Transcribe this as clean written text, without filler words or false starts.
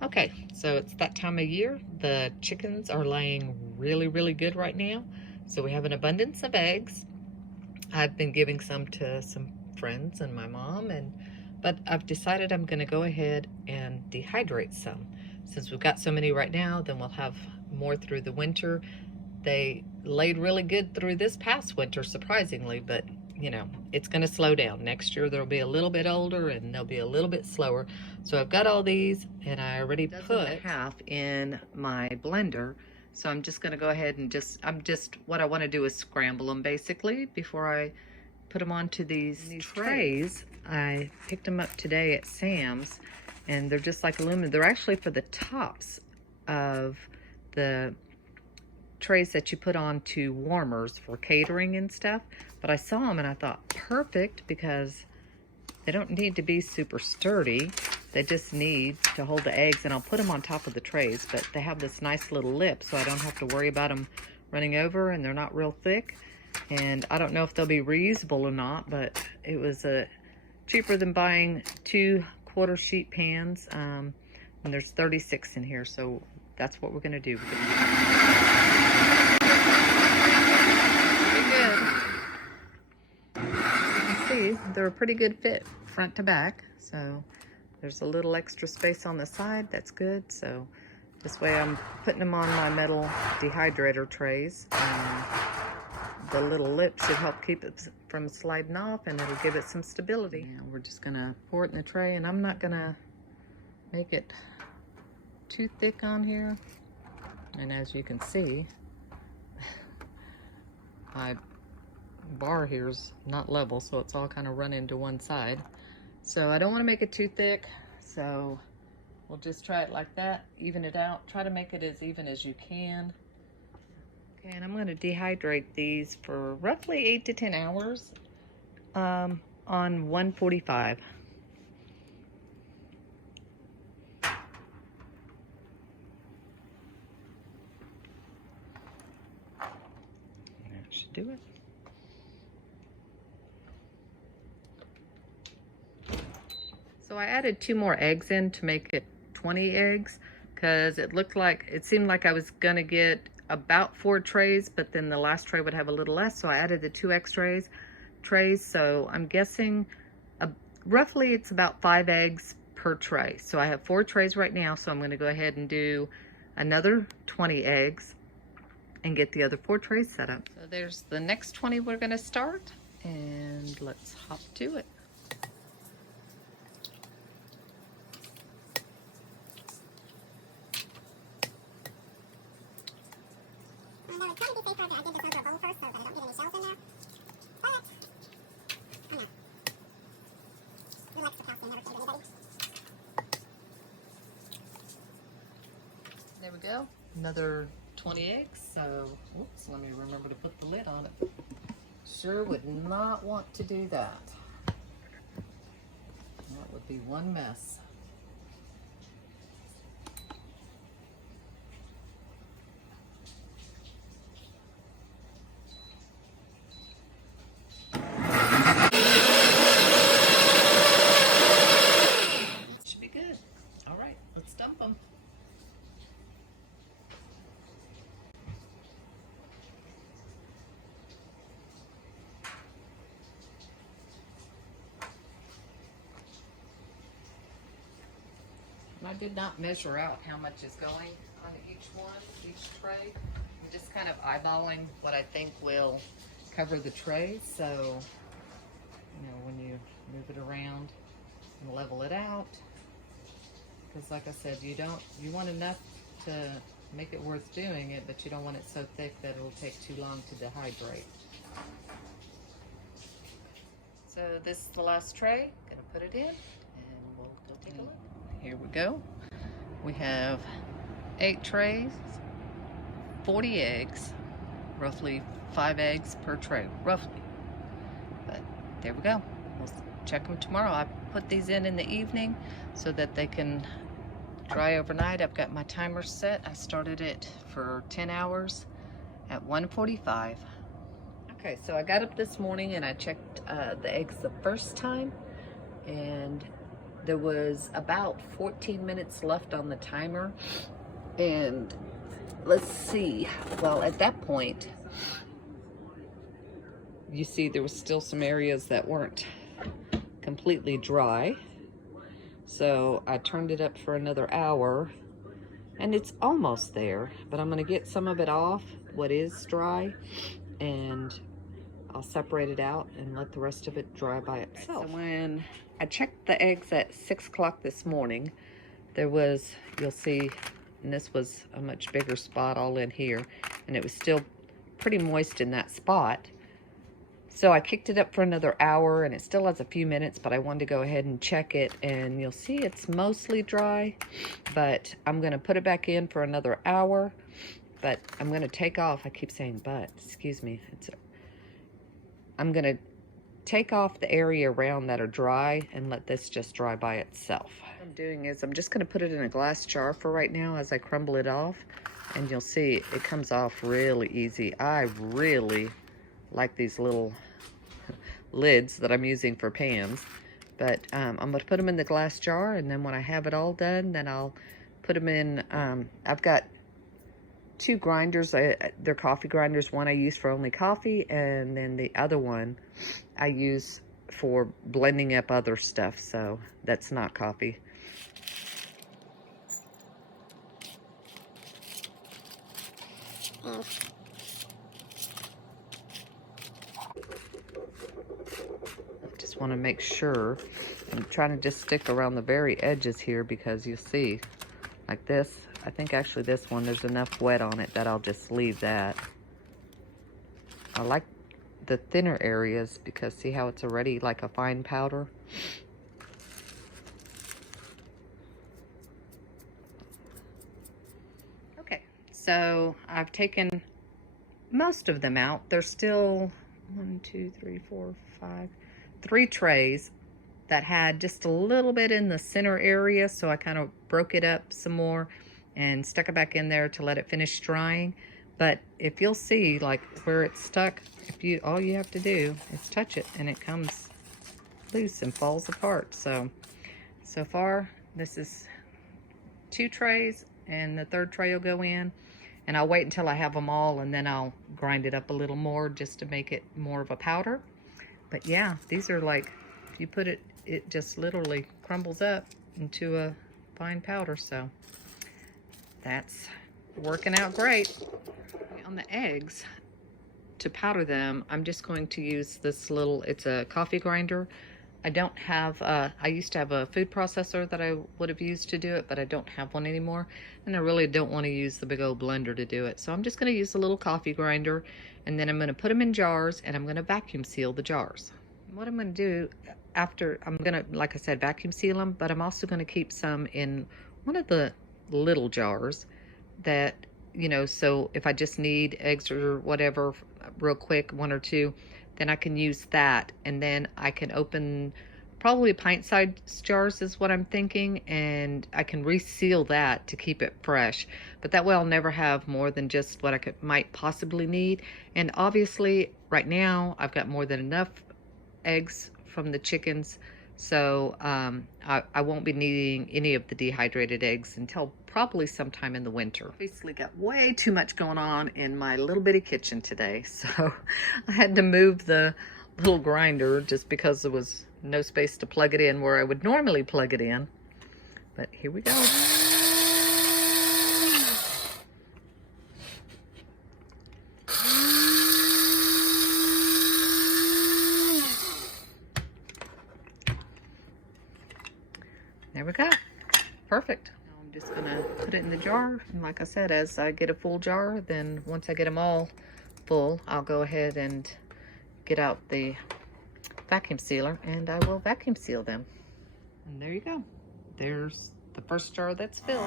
Okay, so it's that time of year. The chickens are laying really good right now. So we have an abundance of eggs. I've been giving some to some friends and my mom, but I've decided I'm going to go ahead and dehydrate some. Since we've got so many right now, then we'll have more through the winter. They laid really good through this past winter, surprisingly, but you know, it's going to slow down. Next year they'll be a little bit older and they'll be a little bit slower. So I've got all these and I already put half in my blender. So I'm just going to go ahead and what I want to do is scramble them basically before I put them onto these trays. I picked them up today at Sam's and they're just like aluminum. They're actually for the tops of the trays that you put onto warmers for catering and stuff. But I saw them and I thought, perfect, because they don't need to be super sturdy. They just need to hold the eggs, and I'll put them on top of the trays, but they have this nice little lip, so I don't have to worry about them running over, and they're not real thick. And I don't know if they'll be reusable or not, but it was cheaper than buying 2 quarter sheet pans. And there's 36 in here, so that's what we're gonna do. They're a pretty good fit front to back, so there's a little extra space on the side. That's good. So this way I'm putting them on my metal dehydrator trays, and the little lip should help keep it from sliding off, and it'll give it some stability. And we're just gonna pour it in the tray, and I'm not gonna make it too thick on here. And as you can see, my bar here's not level, so it's all kind of running to one side. So I don't want to make it too thick, so we'll just try it like that, even it out. Try to make it as even as you can. Okay, and I'm going to dehydrate these for roughly 8 to 10 hours on 145. That should do it. So I added 2 more eggs in to make it 20 eggs, because it seemed like I was gonna get about 4 trays, but then the last tray would have a little less, so I added the 2 extra trays. So I'm guessing roughly it's about 5 eggs per tray. So I have 4 trays right now, so I'm gonna go ahead and do another 20 eggs and get the other 4 trays set up. So there's the next 20 we're gonna start, and let's hop to it. There we go, another 20 eggs. So, oops, let me remember to put the lid on it. Sure would not want to do that. That would be one mess. Should be good. All right, let's dump them. I did not measure out how much is going on each tray. I'm just kind of eyeballing what I think will cover the tray. So, you know, when you move it around and level it out, because like I said, you want enough to make it worth doing it, but you don't want it so thick that it'll take too long to dehydrate. So this is the last tray. Gonna put it in, and we'll go take a look. Here we go. We have 8 trays, 40 eggs, roughly 5 eggs per tray, roughly. But there we go. We'll check them tomorrow. I put these in the evening so that they can dry overnight. I've got my timer set. I started it for 10 hours at 1:45. Okay, so I got up this morning and I checked the eggs the first time, and There was about 14 minutes left on the timer, and let's see, well, at that point, you see there was still some areas that weren't completely dry. So I turned it up for another hour, and it's almost there, but I'm gonna get some of it off, what is dry, and I'll separate it out and let the rest of it dry by itself. So when I checked the eggs at 6 o'clock this morning, there was, you'll see, and this was a much bigger spot all in here, and it was still pretty moist in that spot. So I kicked it up for another hour, and it still has a few minutes, but I wanted to go ahead and check it, and you'll see it's mostly dry, but I'm gonna put it back in for another hour, but I'm gonna take off, I keep saying but, excuse me, I'm gonna take off the area around that are dry and let this just dry by itself. What I'm doing is I'm just gonna put it in a glass jar for right now as I crumble it off, and you'll see it comes off really easy. I really like these little lids that I'm using for pans, but I'm gonna put them in the glass jar, and then when I have it all done, then I'll put them in, I've got 2 grinders, they're coffee grinders. One I use for only coffee, and then the other one I use for blending up other stuff, so that's not coffee. Just want to make sure. I'm trying to just stick around the very edges here, because you'll see, like this, I think actually this one, there's enough wet on it that I'll just leave that. I like the thinner areas because see how it's already like a fine powder? Okay, so I've taken most of them out. There's still 1, 2, 3, 4, 5, 3 trays that had just a little bit in the center area, so I kind of broke it up some more and stuck it back in there to let it finish drying. But if you'll see, like where it's stuck, all you have to do is touch it and it comes loose and falls apart. So far this is 2 trays, and the 3rd tray will go in, and I'll wait until I have them all, and then I'll grind it up a little more just to make it more of a powder. But yeah, these are like, if you put it, it just literally crumbles up into a fine powder. So that's working out great. On the eggs, to powder them, I'm just going to use this little, it's a coffee grinder. I don't have, I used to have a food processor that I would have used to do it, but I don't have one anymore. And I really don't want to use the big old blender to do it. So I'm just going to use a little coffee grinder, and then I'm going to put them in jars, and I'm going to vacuum seal the jars. What I'm going to do after, I'm going to, like I said, vacuum seal them, but I'm also going to keep some in one of the little jars that, you know, so if I just need eggs or whatever real quick, 1 or 2, then I can use that, and then I can open probably pint-sized jars is what I'm thinking, and I can reseal that to keep it fresh. But that way I'll never have more than just what I might possibly need. And obviously right now I've got more than enough eggs from the chickens, so I won't be needing any of the dehydrated eggs until probably sometime in the winter. Basically got way too much going on in my little bitty kitchen today, so I had to move the little grinder just because there was no space to plug it in where I would normally plug it in. But here we go. There we go. Perfect. Now I'm just gonna put it in the jar, and like I said, as I get a full jar, then once I get them all full, I'll go ahead and get out the vacuum sealer, and I will vacuum seal them. And there you go. There's the first jar that's filled.